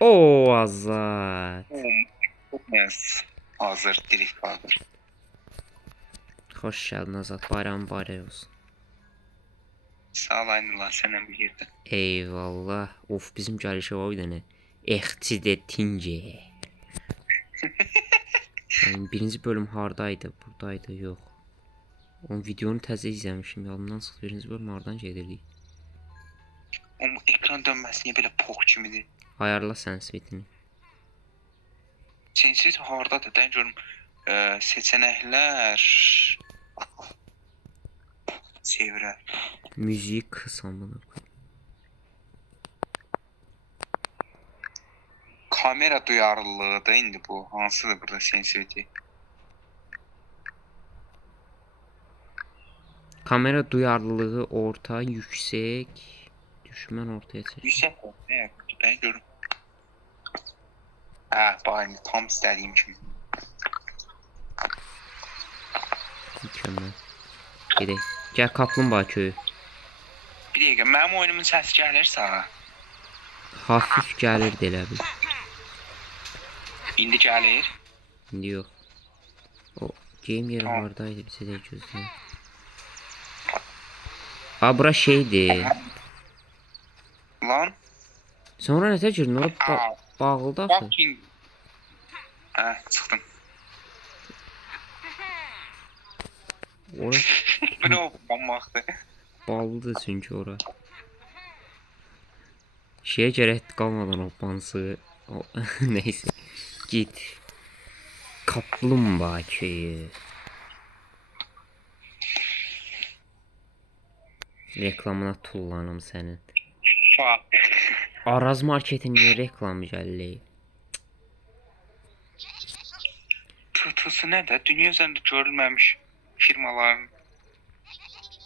O Azad. Yes. Hazır, direkt hazır. Xoş gəldin Azad. Bayram mübarək olsun. Sağ ol Aynurlan, sənə bir yerdə. Eyvallah. Of, bizim gəlişə var bir dənə. Extide tince. Yani birinci bölüm hardaydı? Buradaydı, yox. Onun videonu təzə izləmişim. Yadımdan çıxdı. Birinci bölüm hardan gedirdik? Amma ekran dönməsi niyə belə pox kimidir? Ayarla sensitivitini. Sensiz hardadır? Dən görüm seçənəklər. Çevrə. Müzik kısamını. Kamera duyarlılığıdır indi bu. Hansıdır burada sensitivity? Kamera duyarlılığı orta, yüksek. Düşmən ortaya çək. Yüksək olsun. Dən görüm. Hə, bax, tam istədiyim kimi. Mükemmel. Gedək. Gəl Kaplumbağa köyü. Bir dəqiqə, mənim oyunumun səsi gəlir sağa. Hafif gəlir də elə bil. İndi gəlir. İndi yox. O geyim yeri Tamam. hardaydı bizə də gözləyək. Ha, bura şeydir. Lan. Sonra nətə girdin? Ora bağlıdır axı. Fucking. Hə, çıxdım. Ora Bu nə olmaqdır? bağlıdır çünki ora. Şeyə gərək qalmadan o bansı. O, neyse. Git. Kaplumbağa köyü. Reklamına tullanım sənin. Fuck. Araz marketin niyə reklamı gəlir? Tutusu nədir? Dünya üzərində görülməmiş firmaların.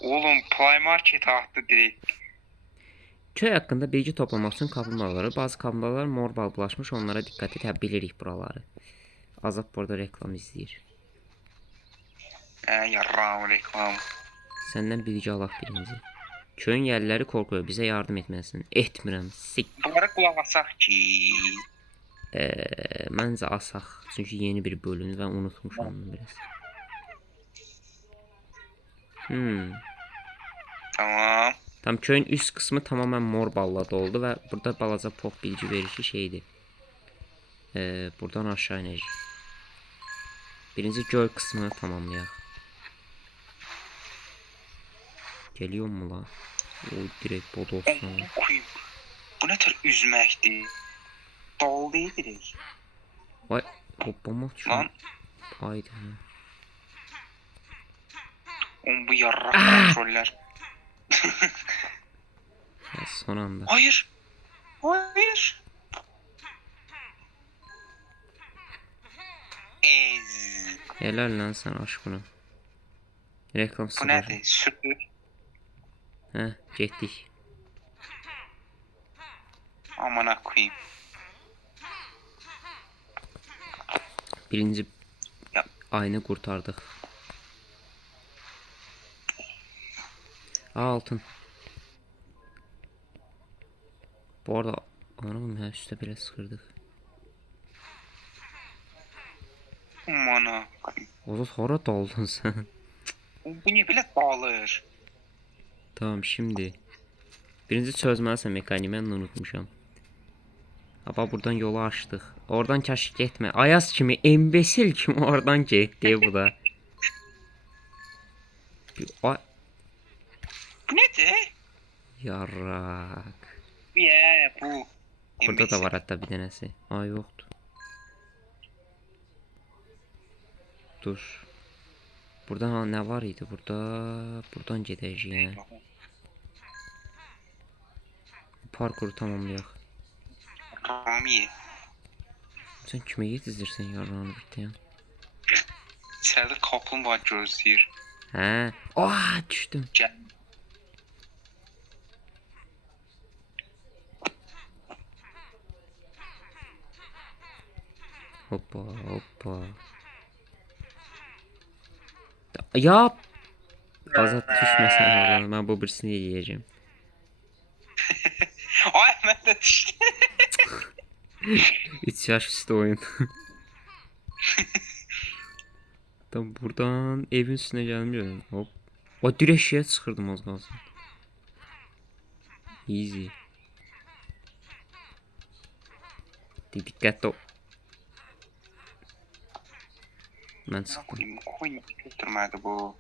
Oğlum, Play Market atdı direkt. Köy haqqında bilgi toplamaq üçün kaplumbağaları, bazı kaplumbağalar mor bal bulaşmış, onlara diqqət et, bilirik buraları. Azad burada reklam izləyir. Yarram reklam. Səndən bilgi alaq birinci. Köyün yerliləri qorxuyor, bizə yardım etməlisin. Etmirəm, sik. Bunlara qulaq asaq ki. Məncə asaq, çünki yeni bir bölümdür və unutmuşam onu biraz. Tamam. Tam köyün üst qismi tamamən mor balla doldu və burada balaca pop bilgi verir ki şeydir. Buradan aşağı inəcək. Birinci göl qismini tamamlayaq. Geliyor mu lan? O direkt bod olsun. Bu nə tür üzməkdir? Dal deyil direkt. Vay, hoppamaq üçün. Lan. Haydi. Bu yarrak kontroller. Ya son anda. Hayır. Hayır. Helal lan sen aşkına. Reklam Bu sıfır. nədir? Süpür. Hə, getdik. Amana koyayım. Birinci Yap. ayını kurtardık. Altın. Bu arada anam ya üstte bile sıkırdık. Amana koyayım. Ozat hara daldın sen? Bu niyə belə dağılır? Tamam şimdi. Birinci çözməlisən mekaniği mən unutmuşam. Ama buradan yolu açtık. Oradan kaş getmə. Ayaz kimi, embesil kimi oradan getdi bu da. Ay. Bu nədir? Yarrak. Bu. Burada da var hatta bir denesi. Ay yoktu. Dur. Burada ne var idi burada? Buradan gedəcəyik. Parkuru tamamlayaq. Tamam iyi. Sen kime yetizdirsən yarranı bitən? İçeride kaplumbağa gözləyir. Hə. Düşdüm. Gəl. Hoppa hoppa. Yap. Azad düşməsən oradan. Mən bu birisini yeyəcəm. Ay mən də düşdüm. 3 yaş üstü oyun. Tam buradan evin üstüne gelmiyorum. Hop. O direşiye çıkırdım az kalsın. Easy. Dikkatli ol. Ben çıktım. Koyun götürmedi bu.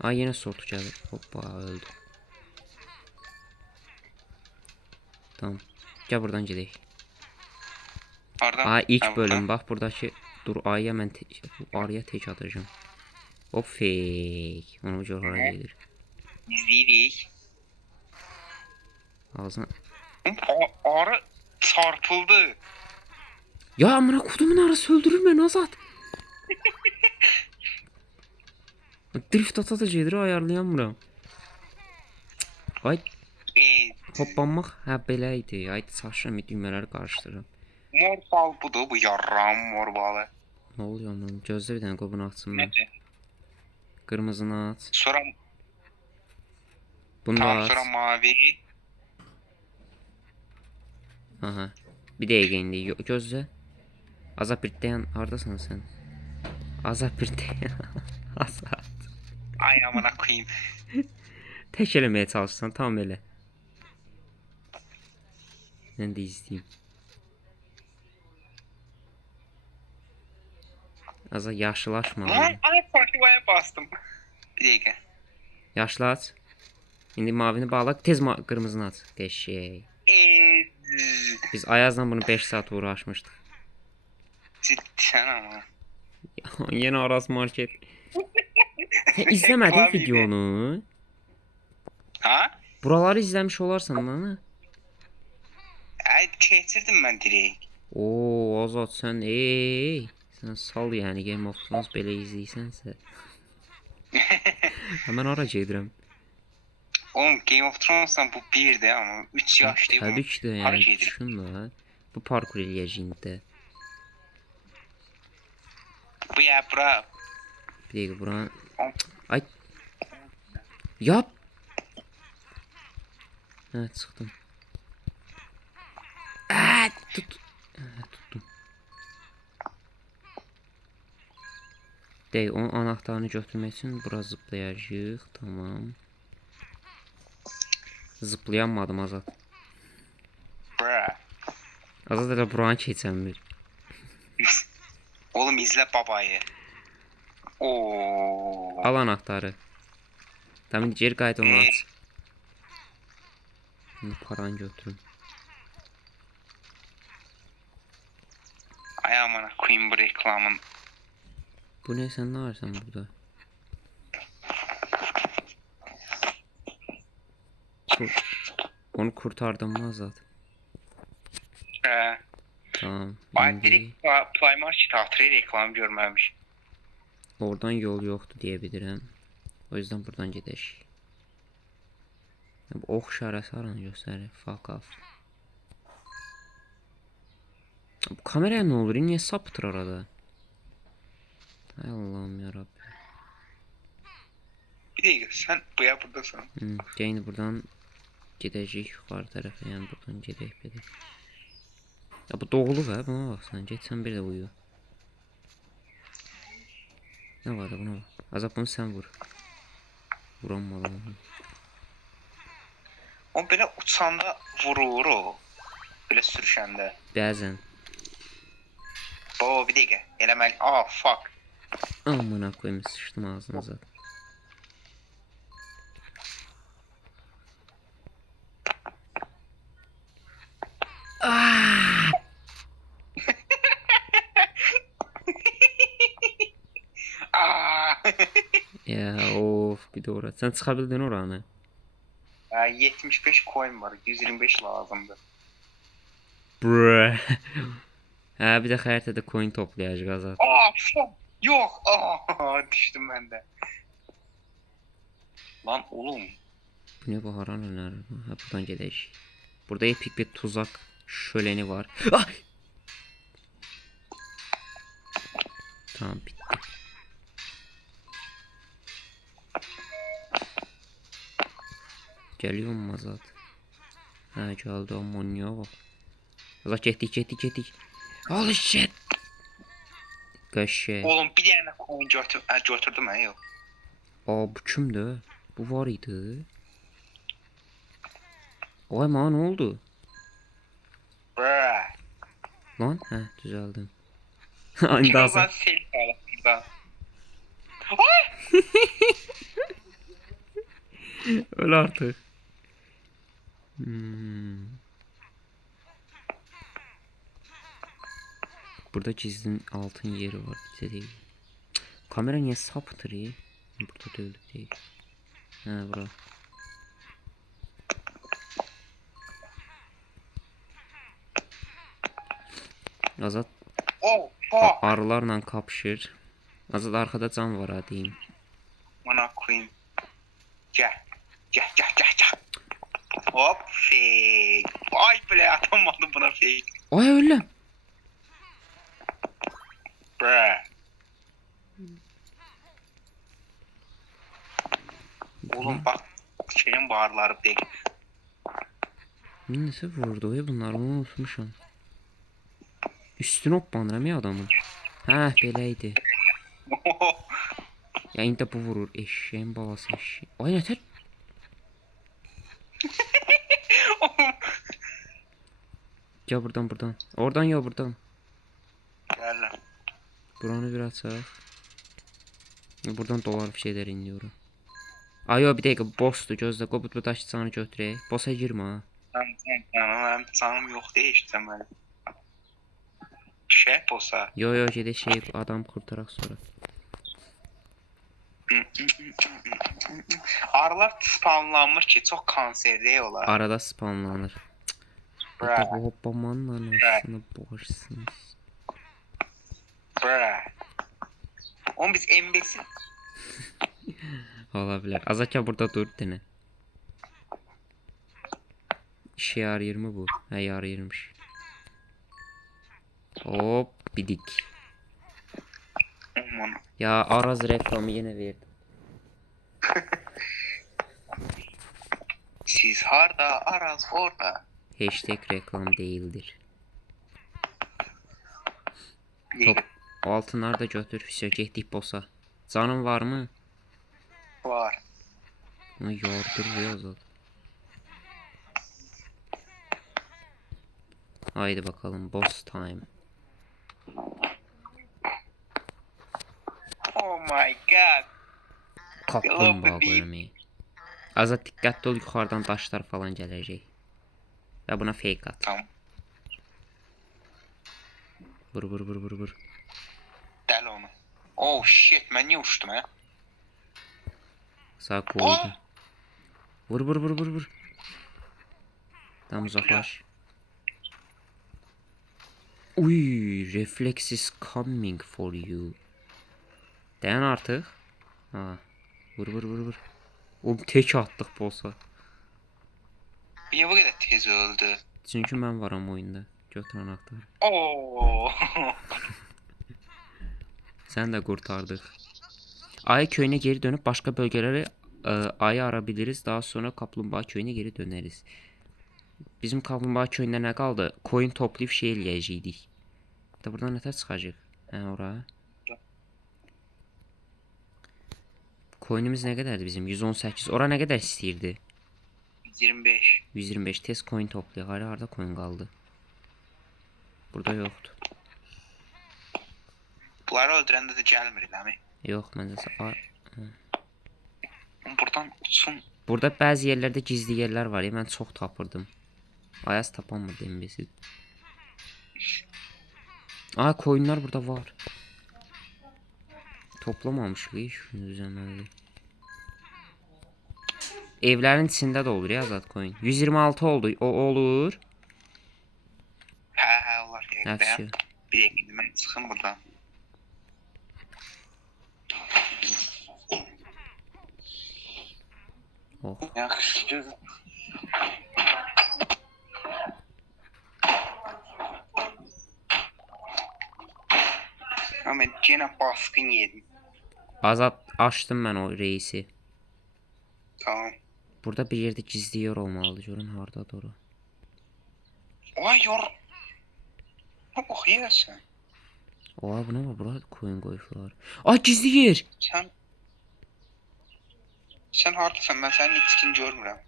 Aa yine sortu geldi. Hoppa öldü. Tamam. Gel buradan gidelim. Pardon. Aa ilk Ha, bölüm buradan. bak buradaki dur A'ya ben araya tek atacağım. Hop fake. Onu bu oraya gelir. İzleyirik. Ağzına. Arı çarpıldı. Ya amına kodumun arası öldürür beni Azat. Drift atacaktır ayarlayamıram. Ay hoppanmaq ha beləydi. Ay saçram düymələri qarışdırıram. Mor bal budur bu yarram mor balı. Ne oluyor lan? Gözlə bir dənə qobunu açsın mən. Necə? Qırmızını aç. Sonra Bunu da tam aç. sonra mavi. Aha. Bir dəqiqə indi gözlə. Azat bir dayan. Hardasan sən? Azat bir dayan. Azat. Ay amına koyayım. Tək eləməyə çalışsan tam elə. Mən də izləyim. Azat yaşlılaşma. Lan ay farklıya bastım. Bir dakika. Yaşlı aç. İndi mavini bağla. Tez qırmızını aç. Qəşəng. Biz Ayazla bunu 5 saat uğraşmışdıq. Cidden ama. Yine Aras Market. Sen izlemedin Klavyede. videonu. Ha? Buraları izlemiş olarsan lan. Ay keçirdim ben direkt. Oo Azat sen sen sal yani Game of Thrones belə izleysənsə. Hemen ara gedirəm. Oğlum Game of Thrones'tan bu birdi ama 3 yaş değil Tabii ki de yani Hareket edin. düşün da. Bu parkur eləyəcəyində. Bu ya bura. Bir dəqiqə bura. Ay. Yap. Hə çıxdım. Tut. Tuttum. Dey, onun anahtarını götürmək üçün bura zıplayacağıq. Tamam. Zıplayamadım Azat. Bura. Azat elə buranı keçəmir. Oğlum izle babayı. Oo. Al anahtarı. Tamam geri qayıt onu aç. Şimdi paranı götürüm. Ay amına koyayım bu reklamın. Bu ne sen ne ararsan burada? Onu kurtardım mı Azat? Tamam. Ay Indi direkt Playmarket hatırı reklam görmemiş. oradan yol yoktu diyebilirim. O yüzden buradan gideş. Bu ok işarəsi aranı göstərir. Fuck off. Bu kameraya ne olur? Niye sapıtır arada? Hay Allah'ım yarabbim. Bir dakika sen bu ya buradasın. Şimdi buradan gidecek yukarı tarafa yani buradan gidecek bir de. Ya bu doğulu be buna bak sen geç sen bir de uyu. Ne var ya buna bak. Azap bunu sen vur. Vuranmalı onu. O böyle uçanda vurur o. Böyle sürüşende. Bəzən. Oo bir dakika. Elemel. Aa fuck. Amına koyayım sıçtım ağzınıza. Aa. Ya of bir de orası. Sen çıkabildin oranı. 75 coin var. 125 lazımdı. Bruh. Ha bir de xəritədə coin toplayacaq Azat. Aa fuck. Yok. Aa düştüm ben de. Lan oğlum. Bu ne baharan öner? Ha buradan gedək. Burada epik bir tuzak şöleni var. Ay! Tamam bitti. Geliyor mu Azat? Hə, gəldi ammonia bak. Azat getdik. Holy shit. Qəşəng. Oğlum bir dənə coin götürdüm ha yox. Aa bu kimdi? Bu var idi. Ay man ne oldu? Bra. Lan hə düzəldim. Aynı da Birazdan sel alaq burada. öl artık. Burada gizlin altın yeri var bize değil. Kamera niye saptırıyor? Burada da öyle değil. Ha bura. Azat Oh fuck. arılarla kapışır. Azat arkada can var ha diyeyim. Bana koyayım. Gel. Gel. Hop fake. Ay bile atamadım buna fake. Ay öyle. Bra. Oğlum bak şeyin bağırları değil. Neyse vurdu ya bunları unutmuşum. Üstüne hoppanıram ya adamın. Hə beləydi. Ya indi bu vurur eşeğin balası eşeği. Ay yeter. Gel buradan. Oradan ya buradan. Gel lan. Buranı bir açaq. Buradan dolar bir şeyler iniyorum. Ay yo bir dəqiqə bossdur gözlə. Qobut bu daşı canı götürək. Bossa girmə ha. Benim canım yok değil işte ben. Şey olsa. Yo gedək şey adam kurtaraq sonra. Arılar spamlanmış ki çok kanser değil olar. Arada spamlanır. Bra. Bu hoppamanla aslında boşsunuz. Bra. Oğlum biz embesil. Ola bilər. Azaka burada dur dene. İşe yarayır mı bu? Ha yarayırmış. Hop bidik. Aman. Ya Araz reklamı yine verdi. Siz harda araz orada. Hashtag reklam değildir. Değil. Top altınları da götür. Getdik bossa. Canın var mı? Var. Bunu yordurur Azat. Haydi bakalım boss time. Oh my god. Kaplumbağa bölümü. Azat dikkatli ol yukarıdan taşlar falan gelecek. Ve buna fake at. Tamam. Vur. Del onu. Oh shit ben niye uçtum ha? Sağ koydu. Vur. Tam uzaklaş. Uy, reflex is coming for you. Dayan artık. Ha. Vur. Oğlum tek attık bolsa. Niye bu kadar tez öldü? Çünkü mən varam oyunda. Götür anahtarı. Oo. Sen de kurtardık. Ay köyüne geri dönüp başka bölgelere ayı arabiliriz. Daha sonra kaplumbağa köyüne geri döneriz. Bizim kaplumbağa köyündə nə qaldı? Koyun toplayıb şey eləyəcəydik. Da buradan nətər çıxacaq? Hə ora. Koyunumuz nə qədərdir bizim? 118. Ora nə qədər istəyirdi? 125. 125 tez koyun toplayaq. Harada koyun qaldı? Burada yoxdur. Bunları öldürəndə də gəlmir eləmi? Yox, məndə Buradan uçsun. burada bəzi yerlərdə gizli yerlər var ya, mən çox tapırdım. Ayaz tapanmırdı embesil. Aa koyunlar burada var. Toplamamışıq şunu düzənməli. Evlərin içində də olur ya Azad koyun. 126 oldu. O olur. Hə olar. Həfsi. Bir dakika mən çıxım buradan. Oh. Yaxşı. Ama gene baskın yedim. Azad açdım mən o reisi. Tamam. Burada bir yerde gizli yer olmalıdır. Görün hardadır o. Ay yor. Oxuyasın. Oha bu ne var? Bura koyun koyuflar. Ay gizli yer. Sən hardasan? Mən sənin içkin görmürəm.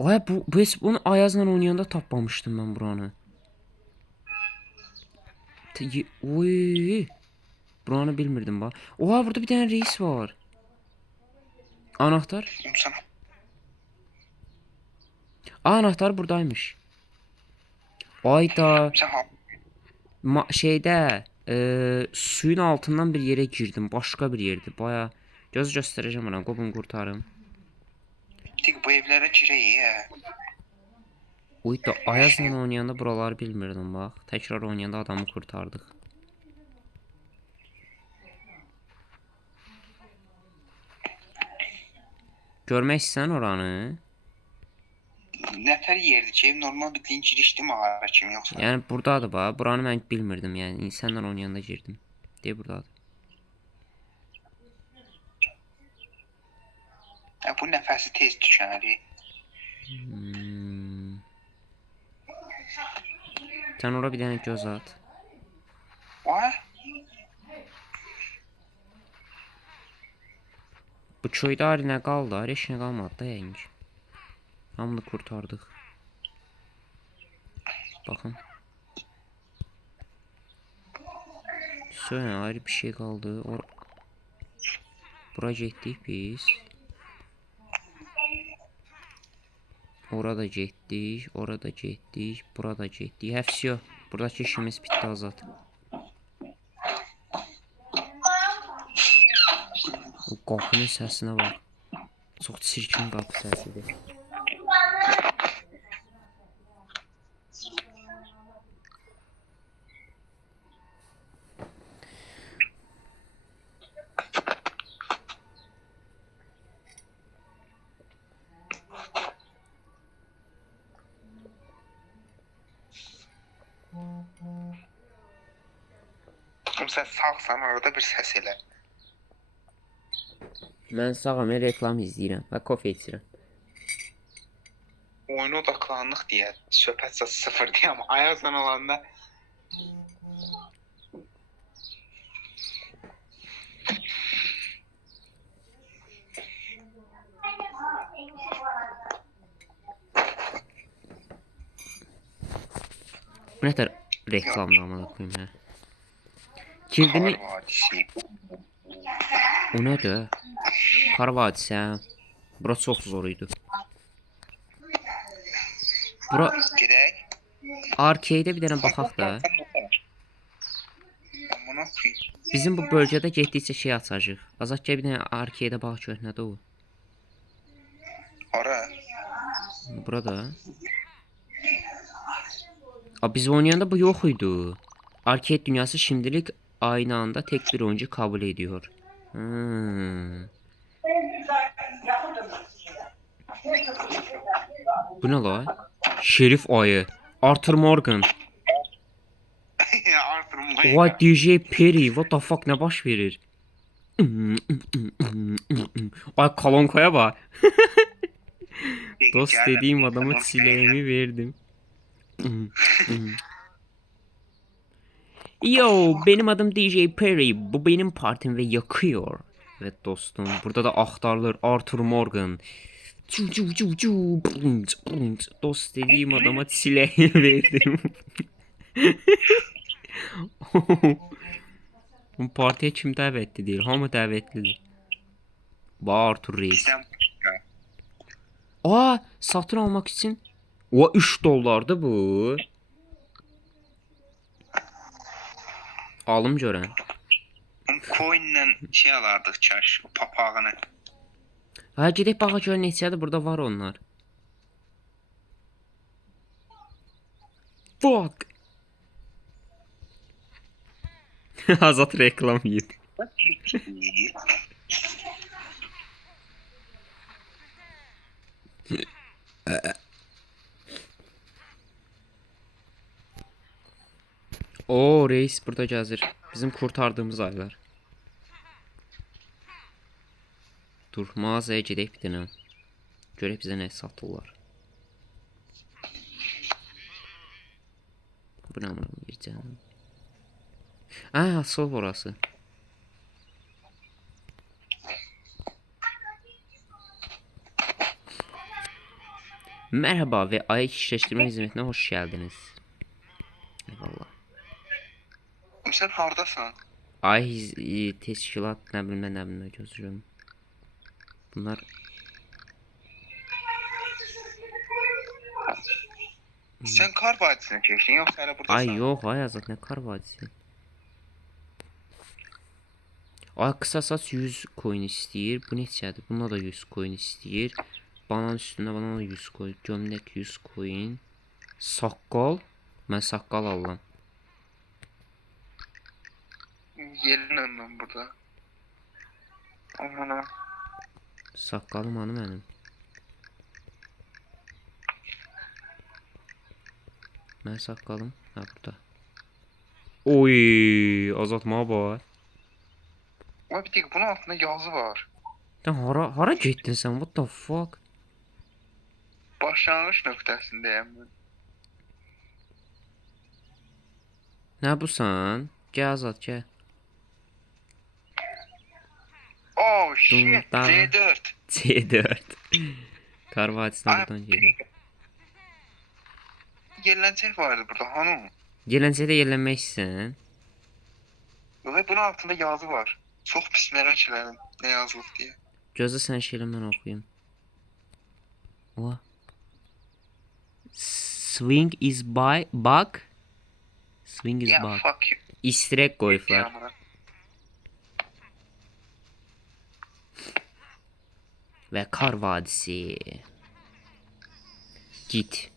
Ay bunu Ayazla oynayanda tapmamışdım ben buranı. Oy. Buranı bilmirdim bak. Oha burada bir tane reis var. Anahtar. Sən Anahtar buradaymış. Ayda sən ha- şeyde suyun altından bir yere girdim. Başka bir yerdi. Baya göz göstereceğim ona. Qobun qurtarım. Dik bu evlərə girək ya. Uyda Ayazla oynayanda buraları bilmirdim bak. Tekrar oynayanda adamı kurtardık. Görmək istəyirsən oranı? Nətər yerdir ki, ev normal bildiyin girişdi mağara kimi yoxsa? Yəni burdadır bax. Buranı mən bilmirdim yəni. İnsanla oynayanda girdim. Deyə burdadır. Bu nəfəsi tez tükənir. Sən ora bir dənə göz at. Ay, Bu köydə nə qaldı? Heç nə qalmadı da yəqin ki. Hamını kurtardık. Bakın. Sonra ayrı bir şey kaldı. Bura getdik biz. Orada getdik, orada getdik, burada getdik. Həfsiyo. Buradakı işimiz bitti Azad. O qapının səsinə bax. Çox çirkin qapı səsidir. sən sağsan orada bir səs elə. Mən sağam, reklam izləyirəm və kofe içirəm. Oyuna odaklanıq deyə söhbət sıfır deyə, amma Ayazla olanda Bu nətər reklamda amına koyayım ya. Girdini Kar Vadisi. o nədir? Kar Vadisi hə. Bura çox zor idi. Bura Gedək. arcade'e bir dənə baxaq da. Amına koyayım. Bizim bu bölgədə getdikcə şey açacağıq. Azad gəl bir dənə arcade'e bax gör nədir o. Ora. Burada. Biz oynayanda bu yok idi. Arcade dünyası şimdilik aynı anda tek bir oyuncu kabul ediyor. Bu ne la? Şerif ayı. Arthur Morgan. Arthur Morgan. What DJ Perry? What the fuck ne baş verir? Ay kolonkaya bak. Dost dediğim adama sileğimi verdim. Yo, benim adım DJ Perry. Bu benim partim ve yakıyor. Evet dostum. Burada da aktarılır Arthur Morgan. Dost dediğim adama sileğimi verdim. Bu partiye kim dəvətli deyil? Hamı dəvətlidir. Bax Arthur Reis. Aa, satın almak için. O 3 dollardı bu. Alım görən. Coinlə şey alardıq çaş, o papağını. Ha gedək baxa gör neçədir, burada var onlar. Fuck. Azat reklam yedi. O reis burada gəzir. Bizim kurtardığımız aylar. Dur mağazaya gedək bir dənə. Görək bizə nə satırlar. Buna bir canım. Aa, sol orası. Merhaba ve ay kişileştirme hizmetine hoş geldiniz. Eyvallah. Sən hardasan? Ay teşkilat ne bilmem gözürüm. Bunlar Sən kar vadisini keçdin, yoxsa hələ buradasan? ay yok ay azat ne kar vadisi. Ay kısa saç 100 coin istəyir. Bu neçədir? Buna da 100 coin istəyir. Banan üstünde bana da 100 coin. Gömlek 100 coin. Saqqal. Mən saqqal alıram. Yerin mən burada. Aman. Saqqalım hanı mənim? Mən saqqalım. Ha burada. Oy, azaltma var. O bir tek bunun altında yazı var. Sen hara getdin sen? What the fuck? Başlanğıç nöqtəsindəyəm mən. Ne bu sen? Gel Azat gel. Oh shit, Dumda. C4. C4. Kar Vadisi'ne buradan Ay, geliyor. Yerləncək vardı burada, hanım? Gelenceye de yerlenmek istersen. Ve bunun altında yazı var. Çox pis merak elədim nə yazılıb deyə. Gözde sen şeyle ben okuyayım. Oha. Swing is by bug. Swing is Ya bug. fuck you. Easter egg koyuflar. Ya, Ve Kar Vadisi. Git.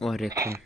O reklam.